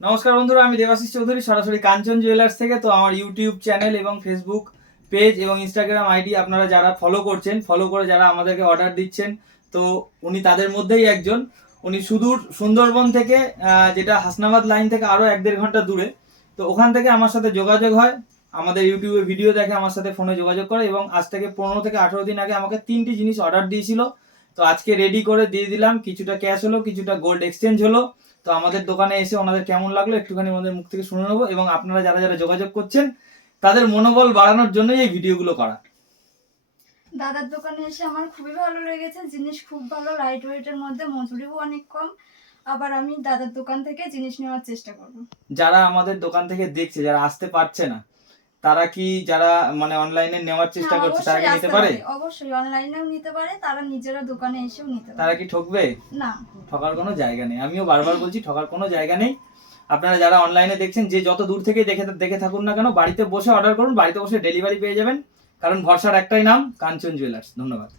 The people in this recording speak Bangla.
নমস্কার বন্ধুরা, আমি দেবাশিস চৌধুরী সরাসরি কাঞ্চন জুয়েলার্স থেকে। তো আমার ইউটিউব চ্যানেল এবং ফেসবুক পেজ এবং ইনস্টাগ্রাম আইডি আপনারা যারা ফলো করছেন, ফলো করে যারা আমাদেরকে অর্ডার দিচ্ছেন, তো উনি তাদের মধ্যেই একজন। উনি সুদূর সুন্দরবন থেকে, যেটা হাসনাবাদ লাইন থেকে আরও 1-1.5 ঘন্টা দূরে, তো ওখান থেকে আমার সাথে যোগাযোগ হয়, আমাদের ইউটিউবে ভিডিও দেখে আমার সাথে ফোনে যোগাযোগ করে এবং আজ থেকে 15 থেকে 18 দিন আগে আমাকে 3টি জিনিস অর্ডার দিয়েছিল। তো আজকে রেডি করে দিয়ে দিলাম, কিছুটা ক্যাশ হলো, কিছুটা গোল্ড এক্সচেঞ্জ হলো। তো আমাদের দোকানে এসে ওনাদের কেমন লাগলো একটুখানি ওনাদের মুখ থেকে শুনে নেবো, এবং আপনারা যারা যারা যোগাযোগ করছেন তাদের মনোবল বাড়ানোর জন্যই এই ভিডিওগুলো করা। দাদার দোকানে এসে আমার খুবই ভালো লেগেছে, জিনিস খুব ভালো, লাইট ওয়েটের মধ্যে, মজুরিও অনেক কম। আবার আমি দাদার দোকান থেকে জিনিস নেওয়ার চেষ্টা করব। যারা আমাদের দোকান থেকে দেখছে, যারা আসতে পারছে না, তারা কি যারা মানে অনলাইনে নেওয়ার চেষ্টা করছে তারা কি নিতে পারে? অবশ্যই অনলাইনেও নিতে পারে, তারা নিজেরা দোকানে এসেও নিতে পারে। তারা কি ঠকবে? না, ঠকার কোনো জায়গা নেই। আমিও বারবার বলছি, ঠকার কোনো জায়গা নেই। আপনারা যারা অনলাইনে দেখছেন, যে যত দূর থেকে দেখে থাকুন না কেন, বাড়িতে বসে অর্ডার করুন, বাড়িতে বসে ডেলিভারি পেয়ে যাবেন। কারণ ভরসার একটাই নাম, কাঞ্চন জুয়েলার্স। ধন্যবাদ।